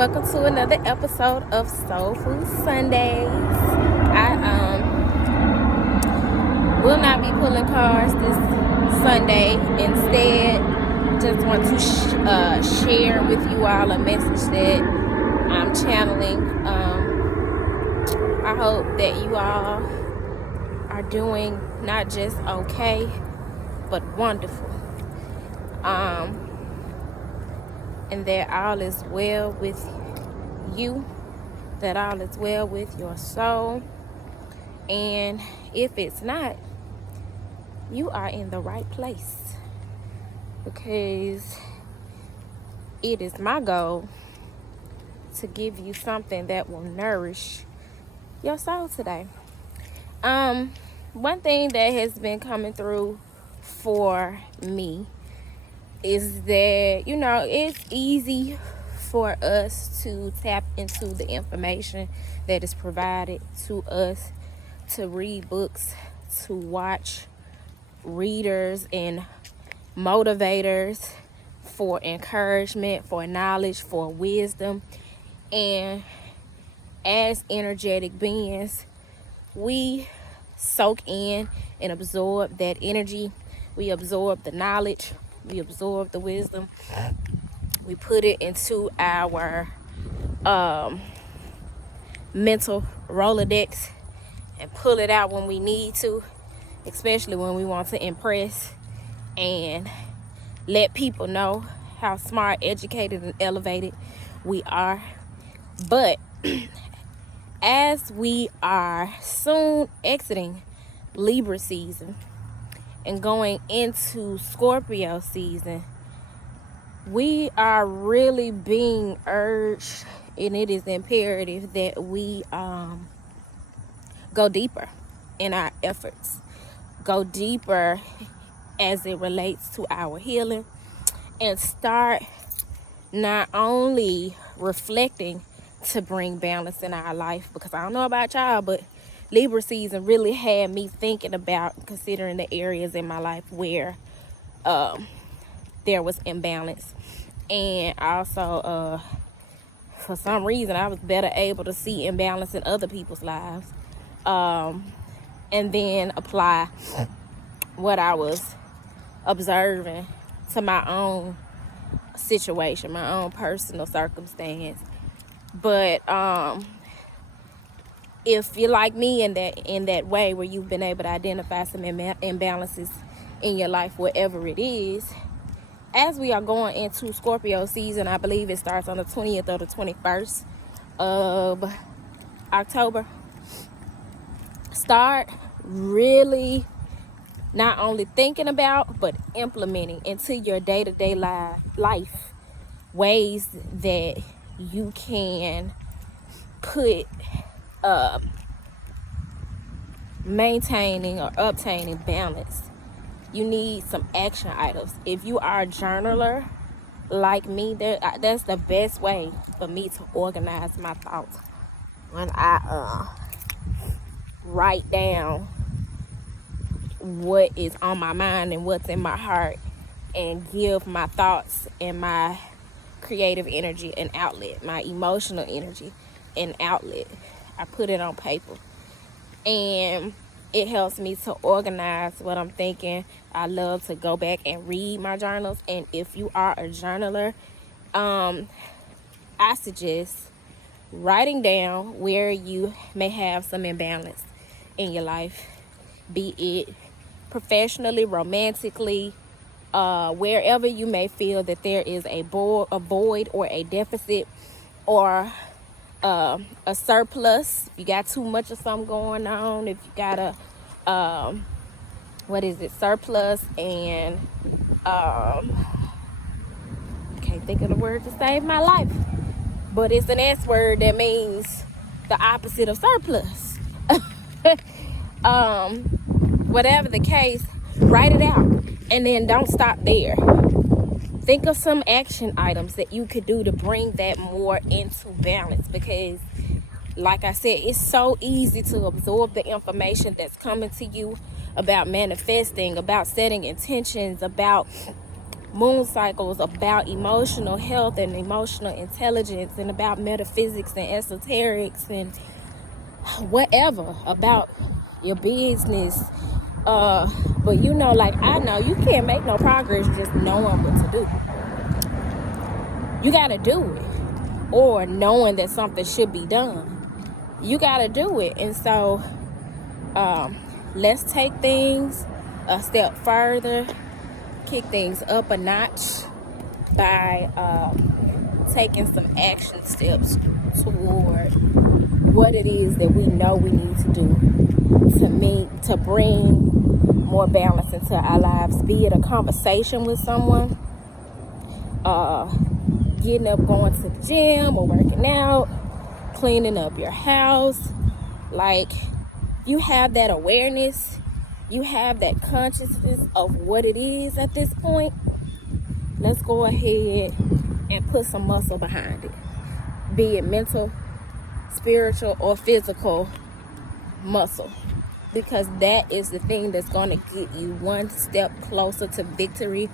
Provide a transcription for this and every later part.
Welcome to another episode of Soul Food Sundays. I will not be pulling cards this Sunday. Instead, just want to share with you all a message that I'm channeling. I hope that you all are doing not just okay, but wonderful. And that all is well with you, that all is well with your soul. And if it's not, you are in the right place, because it is my goal to give you something that will nourish your soul today. One thing that has been coming through for me is that, it's easy for us to tap into the information that is provided to us, to read books, to watch readers and motivators for encouragement, for knowledge, for wisdom. And as energetic beings, we soak in and absorb that energy. We absorb the knowledge. We absorb the wisdom. We put it into our mental Rolodex and pull it out when we need to, especially when we want to impress and let people know how smart, educated, and elevated we are. But as we are soon exiting Libra season and going into Scorpio season, we are really being urged, and it is imperative that we go deeper in our efforts, go deeper as it relates to our healing, and start not only reflecting to bring balance in our life, because I don't know about y'all, but Libra season really had me thinking about considering the areas in my life where there was imbalance. And also, for some reason, I was better able to see imbalance in other people's lives, and then apply what I was observing to my own situation, my own personal circumstance. But if you're like me in that way, where you've been able to identify some imbalances in your life, whatever it is, as we are going into Scorpio season, I believe it starts on the 20th or the 21st of October, start really not only thinking about, but implementing into your day-to-day life ways that you can put maintaining or obtaining balance. You need some action items. If you are a journaler like me, that's the best way for me to organize my thoughts. When I write down what is on my mind and what's in my heart, and give my thoughts and my creative energy an outlet, my emotional energy an outlet. I put it on paper, and it helps me to organize what I'm thinking. I love to go back and read my journals, and if you are a journaler, I suggest writing down where you may have some imbalance in your life, be it professionally, romantically, wherever you may feel that there is a void or a deficit, or a surplus. If you got too much of something going on, if you got a surplus and can't think of the word to save my life, but it's an S word that means the opposite of surplus. Whatever the case, write it out, and then don't stop there. Think of some action items that you could do to bring that more into balance, because like I said, it's so easy to absorb the information that's coming to you about manifesting, about setting intentions, about moon cycles, about emotional health and emotional intelligence, and about metaphysics and esoterics and whatever about your business. But you know, like I know, you can't make no progress just knowing what to do. You gotta do it, or knowing that something should be done. You gotta do it. And so let's take things a step further, kick things up a notch by taking some action steps toward what it is that we know we need to do to bring more balance into our lives. Be it a conversation with someone, getting up, going to the gym, or working out, cleaning up your house. Like, you have that awareness, you have that consciousness of what it is at this point. Let's go ahead and put some muscle behind it, be it mental, spiritual, or physical muscle, because that is the thing that's going to get you one step closer to victory,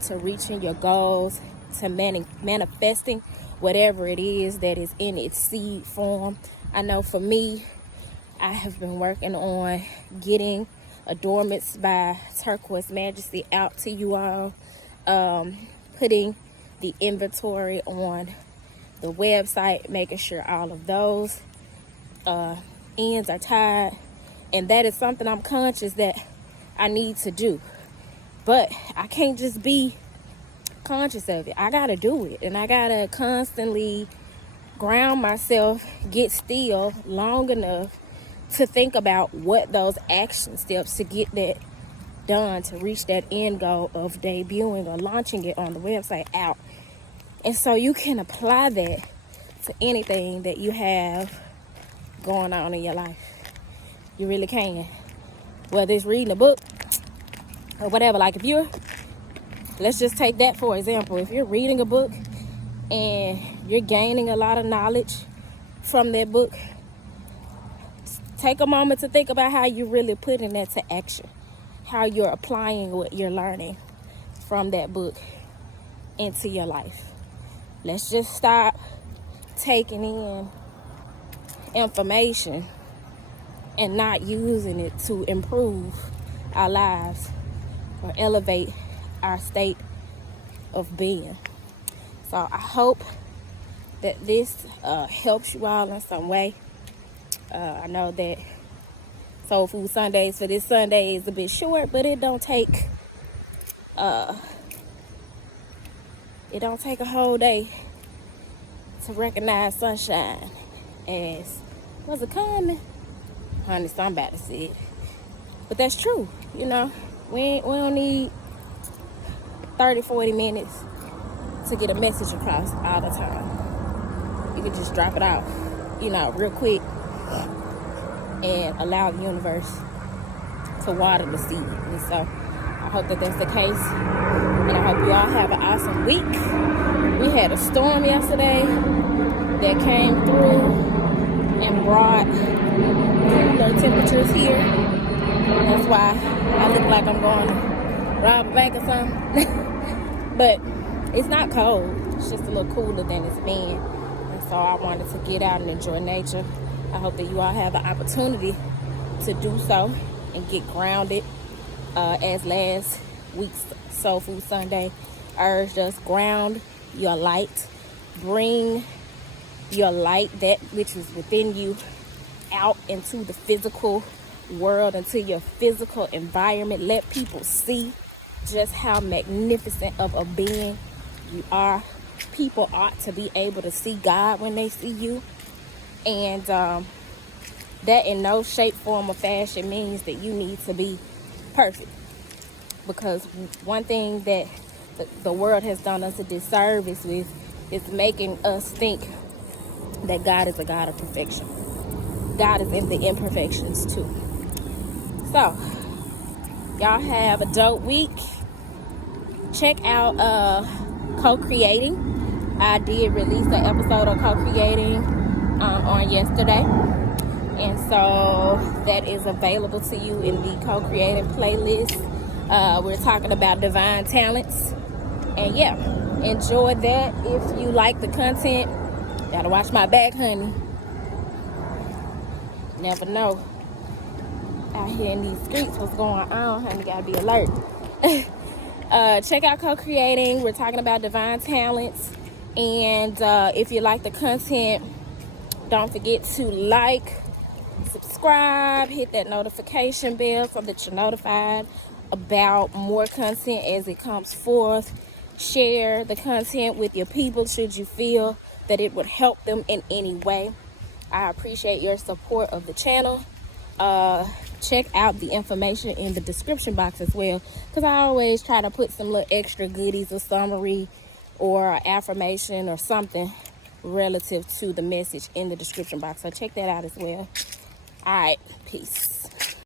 to reaching your goals, to manifesting whatever it is that is in its seed form. I know for me, I have been working on getting Adornments by Turquoise Majesty out to you all, putting the inventory on the website, making sure all of those ends are tied. And that is something I'm conscious that I need to do. But I can't just be conscious of it. I gotta do it. And I gotta constantly ground myself, get still long enough to think about what those action steps to get that done, to reach that end goal of debuting or launching it on the website out. And so you can apply that to anything that you have going on in your life. You really can. Whether it's reading a book or whatever. Like let's just take that for example. If you're reading a book and you're gaining a lot of knowledge from that book, take a moment to think about how you're really putting that to action, how you're applying what you're learning from that book into your life. Let's just stop taking in information and not using it to improve our lives or elevate our state of being. So I hope that this helps you all in some way. I know that Soul Food Sundays for this Sunday is a bit short, but it don't take a whole day to recognize sunshine as, was it coming? Honey, somebody said. But that's true, you know. We don't need 30, 40 minutes to get a message across all the time. You can just drop it off, you know, real quick, and allow the universe to water the seed. And so I hope that that's the case, and I hope you all have an awesome week. We had a storm yesterday that came through and brought cooler temperatures here. That's why I look like I'm going to rob a bank or something. But it's not cold, it's just a little cooler than it's been. And so I wanted to get out and enjoy nature. I hope that you all have the opportunity to do so and get grounded, as last week's Soul Food Sunday urged us. Ground your light. Bring your light, that which is within you, out into the physical world, into your physical environment. Let people see just how magnificent of a being you are. People ought to be able to see God when they see you. And that in no shape, form, or fashion means that you need to be perfect. Because one thing that the world has done us a disservice with is making us think that God is a God of perfection. God is in the imperfections too. So, y'all have a dope week. Check out Co-Creating. I did release an episode of Co-Creating on yesterday. And so that is available to you in the Co-Creating playlist. We're talking about divine talents. And yeah, enjoy that. If you like the content, gotta watch my back, honey. Never know out here in these streets what's going on, honey. Gotta be alert. Check out Co-Creating. We're talking about divine talents. And if you like the content, don't forget to like, subscribe, hit that notification bell so that you're notified about more content as it comes forth. Share the content with your people should you feel that it would help them in any way. I appreciate your support of the channel. Check out the information in the description box as well, because I always try to put some little extra goodies, a summary or an affirmation or something relative to the message in the description box. So check that out as well. All right, peace.